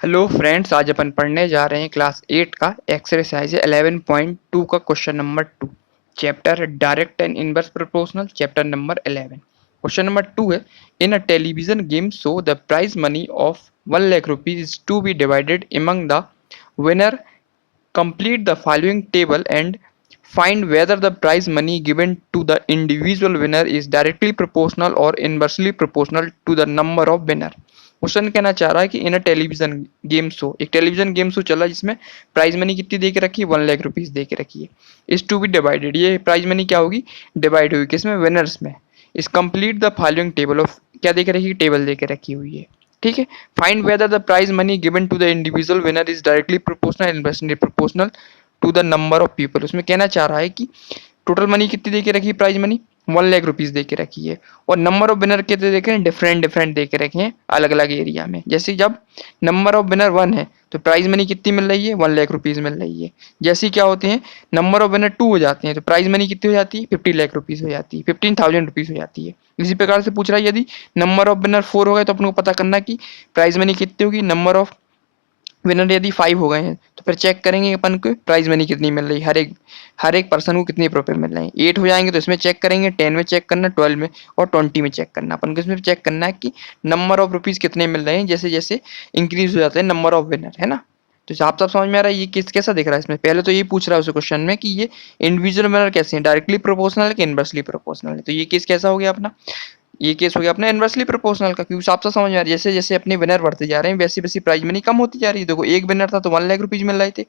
Hello friends, आज अपन पढ़ने जा रहे हैं क्लास 8 का एक्सरसाइज 11.2 का question number 2। Chapter direct and inverse proportional, chapter number 11। Question number 2 है, in a television game show the prize money of 1 lakh rupees is to be divided among the winner. Complete the following table and find whether the prize money given to the individual winner is directly proportional or inversely proportional to the number of winner। Question कहना चाह रहा है कि इन a television game show, एक television game show चला जिसमें prize money कितनी दे के रखी है, 1 लाख रुपीज दे के रखी है। इज टू बी डिवाइडेड, ये प्राइज मनी क्या होगी, डिवाइड होगी किसमें, विनर्स में। Is complete the following table of, क्या दे के रखी, टेबल दे के रखी हुई है। ठीक है। Find whether the prize money given to the individual winner is directly proportional inversely proportional to the number of people. उसमें कहना चाह रहा है कि टोटल मनी कितनी दे के रखी है, प्राइज मनी 1 लाख रुपीज दे के रखी है, और नंबर ऑफ विनर कितने देखे हैं, डिफरेंट डिफरेंट दे के रखे हैं अलग अलग एरिया में। जैसे जब नंबर ऑफ विनर 1 है तो प्राइज मनी कितनी मिल रही है, 1 लाख रुपीज मिल रही है। जैसे क्या होते हैं, नंबर ऑफ विनर 2 हो जाते हैं तो प्राइज मनी कितनी हो जाती है, 50 लाख रुपीज हो जाती है, 15,000 रुपीज हो जाती है। इसी प्रकार से पूछ रहा है, यदि नंबर ऑफ विनर 4 हो गए तो अपन को पता करना कि प्राइज मनी कितनी होगी। नंबर ऑफ विनर यदि 5 हो गए हैं तो फिर चेक करेंगे अपन को प्राइज मनी कितनी मिल रही है, हर एक पर्सन को कितने रुपए मिल रहे हैं। 8 हो जाएंगे तो इसमें चेक करेंगे, 10 में चेक करना, 12 में और 20 में चेक करना। अपन को इसमें चेक करना है कि नंबर ऑफ रुपीज कितने मिल रहे हैं जैसे जैसे इंक्रीज हो जाते हैं नंबर ऑफ विनर, है ना। तो साफ साफ समझ में आ रहा है ये किस कैसा दिख रहा है। इसमें पहले तो ये पूछ रहा है उस क्वेश्चन में कि ये इंडिविजुअल विनर कैसे हैं, डायरेक्टली प्रोपोर्शनल है कि इनवर्सली प्रोपोर्शनल है। तो ये केस कैसा हो गया अपना, ये केस हो गया अपना इनवर्सली प्रोपोर्शनल का, क्योंकि साफ साफ समझ में आ रहा है जैसे जैसे अपने विनर बढ़ते जा रहे हैं वैसे वैसे प्राइज मनी कम होती जा रही है। देखो, एक विनर था तो 1 लाख रुपीज मिल रहे थे,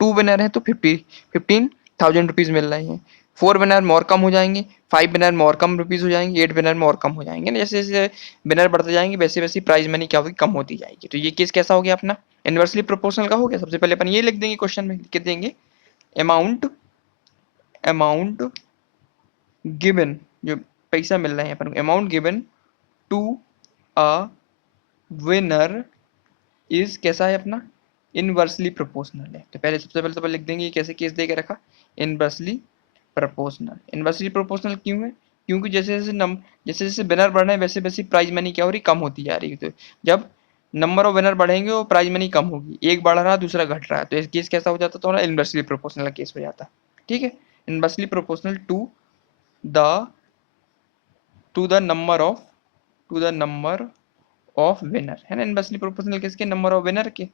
2 विनर है तो 15,000 रुपीज मिल रहे हैं, 4 विनर में और कम हो जाएंगे, 5 विनर में और कम रुपीज हो जाएंगे, 8 विनर में और कम हो जाएंगे ना। जैसे जैसे विनर बढ़ते जाएंगे वैसे वैसे प्राइज मनी क्या होगी, कम होती जाएगी। तो ये केस कैसा हो गया अपना, इनवर्सली प्रोपोर्शनल का हो गया। सबसे पहले अपन ये लिख देंगे, क्वेश्चन में लिख देंगे अमाउंट अमाउंट गिवन, जो पैसा मिल रहा है अपन को, amount given to a winner is कैसा है अपना, इनवर्सली प्रोपोर्शनल है। तो पहले सबसे पहले तो अपन लिख देंगे ये कैसे केस दे के रखा, इनवर्सली प्रोपोर्शनल। इनवर्सली प्रोपोर्शनल क्यों है, क्योंकि जैसे जैसे विनर बढ़ रहे हैं वैसे वैसे प्राइज मनी क्या हो रही, कम होती जा रही है। तो जब नंबर ऑफ विनर बढ़ेंगे वो प्राइज मनी कम होगी, एक बढ़ रहा है दूसरा घट रहा है, तो इस केस कैसा हो जाता, तो इनवर्सली प्रोपोर्शनल केस हो जाता। ठीक है, inversely proportional the to the number of to the number of winner, है ना। इनवर्सली प्रोपोर्शनल किसके, नंबर ऑफ विनर के।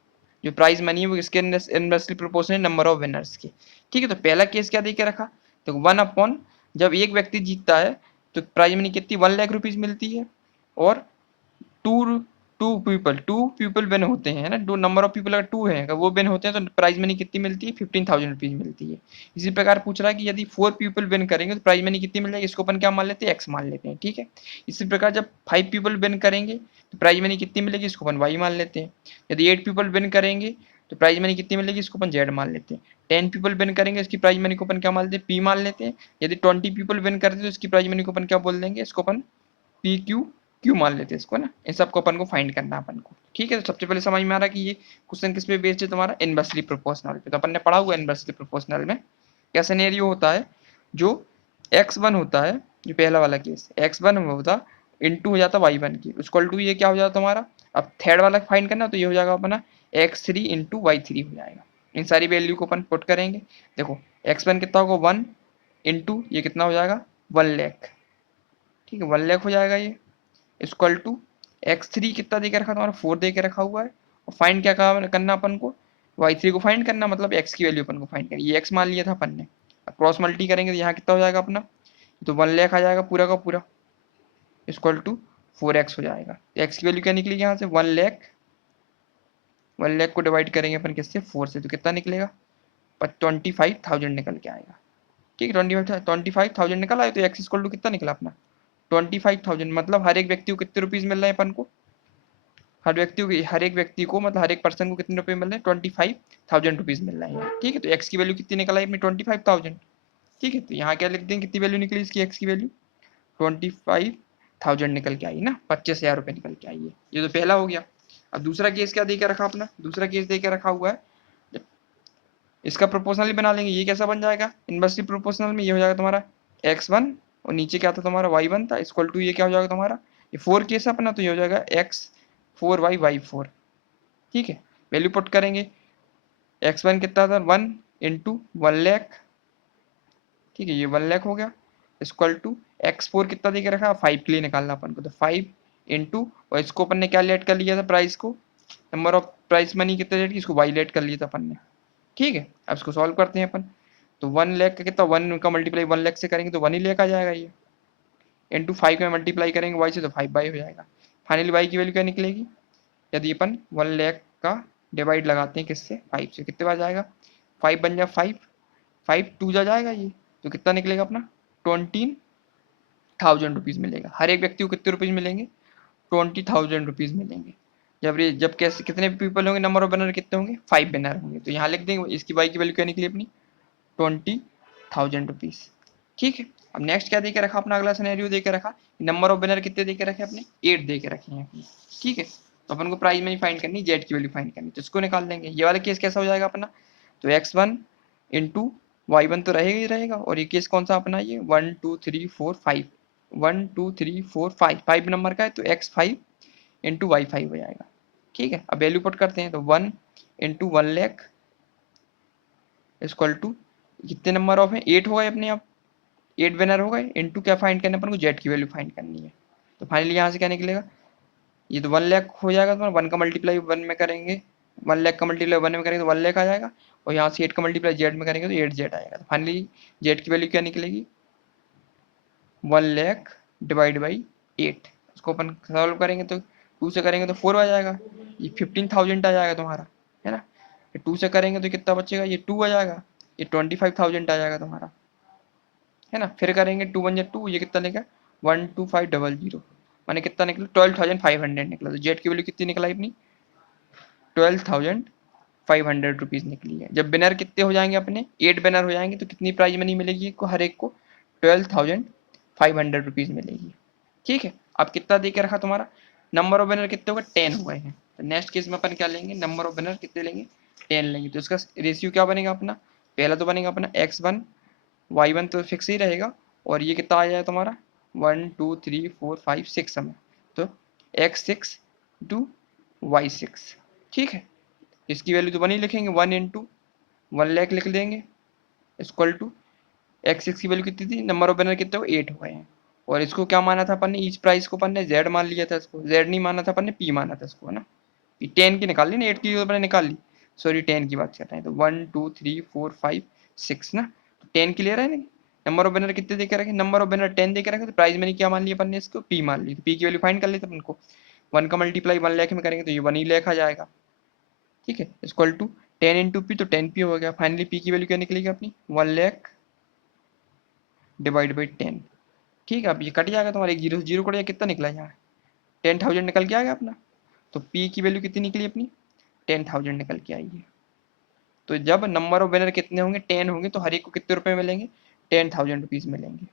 जो प्राइज मनी है वो किसके, inversely proportional number of winners के। ठीक है, तो पहला केस क्या देके रखा, तो 1 अपॉन, जब एक व्यक्ति जीतता है तो प्राइज मनी कितनी, 1 लाख रुपीज मिलती है, और टू टू पीपल विन होते हैं ना, दो नंबर ऑफ पीपल अगर 2 है, अगर वो विन होते हैं तो प्राइज मनी कितनी मिलती है, 15,000 रुपीज मिलती है। इसी प्रकार पूछ रहा है कि यदि 4 पीपल विन करेंगे तो प्राइज मनी कितनी मिल जाएगी, इसको अपन क्या मान लेते हैं, एक्स मान लेते हैं। ठीक है, इसी प्रकार जब 5 पीपल विन करेंगे तो प्राइज मनी कितनी मिलेगी, इसको अपन वाई मान लेते हैं। यदि 8 पीपल विन करेंगे तो प्राइज मनी कितनी मिलेगी, इसको अपन जेड मान लेते हैं। 10 पीपल विन करेंगे इसकी प्राइज मनी को अपन क्या मान लेते हैं, पी मान लेते हैं। यदि 20 पीपल विन करते हैं तो इसकी प्राइज मनी को अपन क्या बोल देंगे, इसको अपन पी क्यू मान लेते हैं इसको ना। इन सबको अपन को फाइंड करना है अपन को। ठीक है, तो सबसे पहले समझ में आ रहा है कि ये क्वेश्चन किस पे बेस्ड है तुम्हारा, इनवर्सली प्रोपोर्शनल पे। तो अपन ने पढ़ा हुआ इनवर्सली प्रोपोर्शनल में क्या सिनेरियो होता है, जो x1 होता है, जो पहला वाला केस x1 होता इनटू हो जाता y1 की, उसको टू ये क्या हो जाता तुम्हारा। अब थर्ड वाला फाइंड करना तो ये हो जाएगा अपना x3 इंटू y3 हो जाएगा। इन सारी वैल्यू को अपन पुट करेंगे। देखो x1 कितना होगा 1 इंटू ये कितना हो जाएगा 1 लाख। ठीक है, 1 लाख हो जाएगा ये, इक्वल टू x3 कितना दे के रखा तुम्हारा, 4 दे के रखा हुआ है। और फाइंड क्या करना अपन को, y3 को फाइंड करना, मतलब x की वैल्यू अपन को फाइंड करनी, ये x मान लिया था अपन ने। क्रॉस मल्टी करेंगे तो यहाँ कितना हो जाएगा अपना, तो 1 लाख आ जाएगा पूरा का पूरा, इक्वल टू 4x हो जाएगा। तो x की वैल्यू क्या निकलेगी यहाँ से, 1 लाख। 1 लाख को डिवाइड करेंगे अपन किससे, 4 से, तो कितना निकलेगा, 25,000 निकल के आएगा। ठीक है, 25,000 निकल आए, तो x इक्वल टू कितना निकला अपना 25,000। मतलब हर एक व्यक्ति को कितने रुपीज मिल रहे हैं अपन को, हर एक व्यक्ति को मतलब हर एक पर्सन को कितने रुपए मिल रहे हैं, 25,000 रुपीज मिल रहे हैं। ठीक है, तो एक्स की वैल्यू कितनी निकल आई अपनी 25,000। ठीक है, तो यहाँ क्या लिख देंगे, कितनी वैल्यू निकली इसकी, एक्स की वैल्यू 25,000 निकल के आई ना, 25,000 रुपये निकल के आई है। ये तो पहला हो गया। अब दूसरा केस क्या देकर रखा अपना, दूसरा केस देकर रखा हुआ है, इसका प्रोपोर्शनल बना लेंगे। ये कैसा बन जाएगा, इनवर्सली प्रोपोर्शनल में ये हो जाएगा तुम्हारा x1 और नीचे क्या था तुम्हारा y1 था, इक्वल टू ये क्या हो जाएगा तुम्हारा, ये 4 केस अपना, तो ये हो जाएगा x4y y4। ठीक है, वैल्यू पुट करेंगे, x1 कितना था 1 इंटू 1,00,000, ठीक है ये 1,00,000 हो गया, इक्वल टू x4 कितना दे के रखा 5 के लिए निकालना अपन को, तो 5 इंटू, और इसको अपन ने क्या लेट कर लिया था प्राइस को, नंबर ऑफ प्राइस मनी कितना लेट की, इसको y लेट कर लिया था अपन ने, ठीक है। अब इसको सॉल्व करते हैं अपन, तो 1,00,000 का कितना 1 का मल्टीप्लाई 1,00,000 से करेंगे तो 1 ही लेकर आ जाएगा ये, इंटू 5 में मल्टीप्लाई करेंगे y से तो 5 हो जाएगा। फाइनली y की वैल्यू क्या निकलेगी, यदि अपन 1,00,000 का डिवाइड लगाते हैं किससे 5 से, कितने बार जाएगा 5 बन जा 5, 5 2 जा जाएगा ये, तो कितना निकलेगा अपना 20,000 रुपीज़ मिलेगा। हर एक व्यक्ति को कितने रुपीज़ मिलेंगे 20,000 रुपीज़ मिलेंगे। जब कैसे कितने पीपल होंगे, नंबर ऑफ बैनर कितने होंगे 5 बैनर होंगे, तो यहाँ लिख देंगे इसकी y की वैल्यू क्या निकली अपनी 20,000 रुपीज़, ठीक है। अब नेक्स्ट क्या देके रखा अपना, अगला सिनेरियो देके रखा, नंबर ऑफ बैनर कितने देके रखे अपने 8 देके रखे हैं अपने, ठीक है। तो अपन को प्राइस मनी फाइंड करनी, जेड की वैल्यू फाइंड करनी, तो इसको निकाल देंगे। ये वाला केस कैसा हो जाएगा अपना, तो x1 इंटू y1 तो रहेगा ही रहेगा, और ये केस कौन सा अपना, ये 1 2 3 4 5, 1 2 3 4 5, 5 नंबर का है तो x5 इंटू y5 हो जाएगा, ठीक है। अब वैल्यू पुट करते हैं, तो 1 इंटू 1,00,000 इक्वल टू कितने नंबर ऑफ है 8 हो गए अपने आप, 8 बैनर हो गए, इंटू क्या फाइंड करना अपन को, जेड की वैल्यू फाइंड करनी है। तो फाइनली यहाँ से क्या निकलेगा, ये तो 1,00,000 हो जाएगा, तो 1 का मल्टीप्लाई 1 में करेंगे, 1,00,000 का मल्टीप्लाई 1 में करेंगे तो 1,00,000 आ जाएगा, और यहाँ से 8 का मल्टीप्लाई जेड में करेंगे तो 8 जेड आएगा। तो फाइनली जेड की वैल्यू क्या निकलेगी 1,00,000 डिवाइड बाई 8, उसको अपन सॉल्व करेंगे तो 2 से करेंगे तो 4 आ जाएगा, ये 15,000 आ जाएगा तुम्हारा, है ना। 2 से करेंगे तो कितना बचेगा, ये 2 आ जाएगा, ये 25,000 आ जाएगा तुम्हारा, है ना। फिर करेंगे 2 1 2, ये कितना निकला 12500, माने कितना निकला 12,500 निकला। तो जेड की वैल्यू कितनी निकला अपनी 12,500 रुपीज निकली है। जब बैनर कितने हो जाएंगे अपने 8 बैनर हो जाएंगे तो कितनी प्राइज मनी मिलेगी को, हर एक को 12,500 रुपीज मिलेगी, ठीक है। अब कितना दे के रखा तुम्हारा, नंबर ऑफ बैनर कितने हो गए 10 हो गए हैं, तो नेक्स्ट केस में अपन क्या लेंगे, नंबर ऑफ बैनर कितने लेंगे 10 लेंगे, तो इसका रेशियो क्या बनेगा अपना, पहला तो बनेगा अपना x1 y1 तो फिक्स ही रहेगा, और ये कितना आ जाएगा तुम्हारा 1 2 3 4 5 6 समय, तो x6 टू y6, ठीक है। इसकी वैल्यू तो 1 ही लिखेंगे, 1 इंटू 1,00,000 लिख देंगे इक्वल टू x6 की वैल्यू कितनी थी, नंबर ऑफ बैनर कितने हो 8 हो गए हैं, और इसको क्या माना था अपन ने, ईच प्राइस को अपन ने z मान लिया था, इसको z नहीं माना था अपन ने, p माना था इसको, है ना। 10 की निकाल ली ना, 8 की अपन ने निकाल ली, सॉरी 10 की बात कर रहे हैं, तो 1 2 3 4 5 6 ना, तो 10 की ले रहे हैं ना। नंबर ऑफ बैनर कितने देके रखे, नंबर ऑफ बैनर 10 देके रखे, तो प्राइस मैंने क्या मान लिया अपन ने, इसको p मान ली, तो p की वैल्यू फाइंड कर लेते अपन को, 1 का मल्टीप्लाई 1,00,000 में करेंगे तो ये 1 ही लेखा जाएगा, ठीक है, इक्वल टू 10 इंटू पी, तो 10p हो गया। फाइनली p की वैल्यू क्या निकलेगी अपनी 1,00,000 डिवाइड बाई 10, ठीक है। अब ये कट जाएगा तुम्हारे, एक जीरो जीरो कट जाएगा, कितना निकला यहाँ 10,000 निकल के आएगा अपना, तो p की वैल्यू कितनी निकली अपनी 10,000 निकल के आई है। तो जब नंबर ऑफ बैनर कितने होंगे 10 होंगे, तो हर एक को कितने रुपए मिलेंगे 10,000 रुपीज मिलेंगे,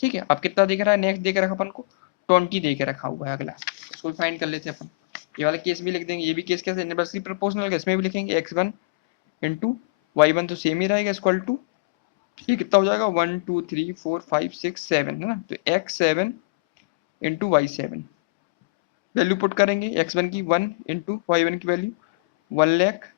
ठीक है। अब कितना देख रहा है, नेक्स्ट देख रखा अपन को 20 दे के रखा हुआ है अगला, इसको फाइंड कर लेते हैं अपन। ये वाला केस भी लिख देंगे, ये भी केस कैसे इनवर्सली प्रोपोर्शनल, इसमें भी लिखेंगे x1 इंटू y1 तो सेम ही रहेगा इक्वल टू, ये कितना हो जाएगा 1 2 3 4 5 6 7, है ना, तो x7 into y7, value put करेंगे x1 की 1 इंटू y1 की वैल्यू 1,00,000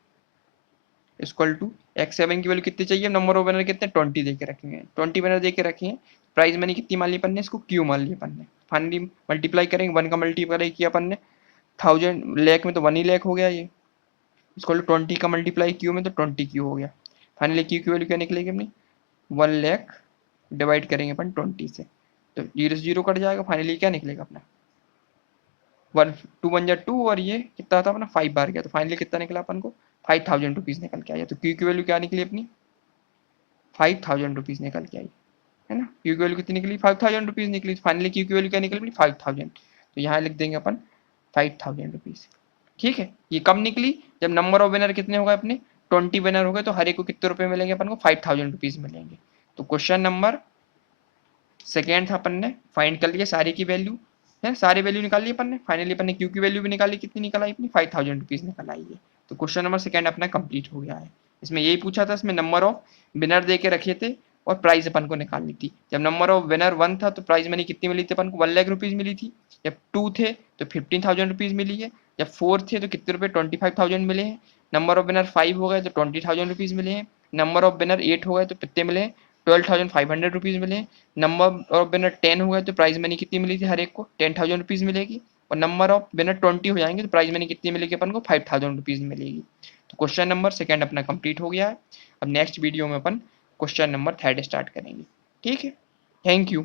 इक्वल टू x7 की वैल्यू कितनी चाहिए, नंबर ऑफ बैनर कितने 20 दे के रखे हैं, 20 बैनर दे के रखे हैं, प्राइस मनी कितनी मान ली अपन ने, इसको q मान ली अपन ने। फाइनली मल्टीप्लाई करेंगे, 1 का मल्टीप्लाई किया अपन ने 1,000 में तो 1 ही लाख हो गया ये, इसको 20 का मल्टीप्लाई q में तो 20q हो गया। फाइनली q की वैल्यू क्या निकलेगी अपनी 1,00,000 डिवाइड करेंगे अपन 20 से, तो जीरो से जीरो कट जाएगा, फाइनली क्या निकलेगा अपना 1 2 1 जा 2, और ये कितना था अपना 5 बार गया, तो फाइनली कितना निकला अपन को 5,000 रुपीज निकल के आया। तो क्यू की वैल्यू क्या निकली अपनी 5,000 रुपीज निकल के आई, है ना। क्यू की वैल्यू कितनी निकली 5,000 रुपीज निकली, फाइनली क्यू की वैल्यू क्या निकली अपनी 5,000, तो यहाँ लिख देंगे अपन 5,000 रुपीज, ठीक है। ये कब निकली, जब नंबर ऑफ विनर कितने हो गए अपने 20 विनर हो गए, तो हर एक को कितने रुपए मिलेंगे अपन को 5,000 रुपीज मिलेंगे। तो क्वेश्चन नंबर सेकेंड था, अपन ने फाइंड कर लिया सारी की वैल्यू, है सारी वैल्यू निकाल ली अपन ने। फाइनली अपन ने क्यू की वैल्यू भी निकाली, कितनी निकल आई अपनी 5,000 रुपीज निकल आई है। तो क्वेश्चन नंबर सेकेंड अपना कंप्लीट हो गया है। इसमें यही पूछा था, इसमें नंबर ऑफ विनर दे के रखे थे और प्राइस अपन को निकालनी थी। जब नंबर ऑफ विनर 1 था तो प्राइस मनी कितनी मिली थी अपन को 1,00,000 रुपीज मिली थी। जब 2 थे तो 15,000 रुपीज मिली है। जब 4 थे तो कितने रुपए 25,000 मिले हैं। नंबर ऑफ विनर 5 हो गए तो 20,000 रुपीज मिले हैं। नंबर ऑफ विनर 8 हो गए तो कितने मिले हैं 12,500 रुपीज मिले हैं। नंबर ऑफ विनर 10 हो गए तो प्राइज मनी कितनी मिली थी हर एक को 10,000 रुपीज मिलेगी। और नंबर ऑफ विनर 20 हो जाएंगे तो प्राइज मनी कितनी मिलेगी अपन को 5,000 रुपीज मिलेगी। तो क्वेश्चन नंबर सेकंड अपना कंप्लीट हो गया है। अब नेक्स्ट वीडियो में अपन क्वेश्चन नंबर थर्ड स्टार्ट करेंगे। ठीक है, थैंक यू।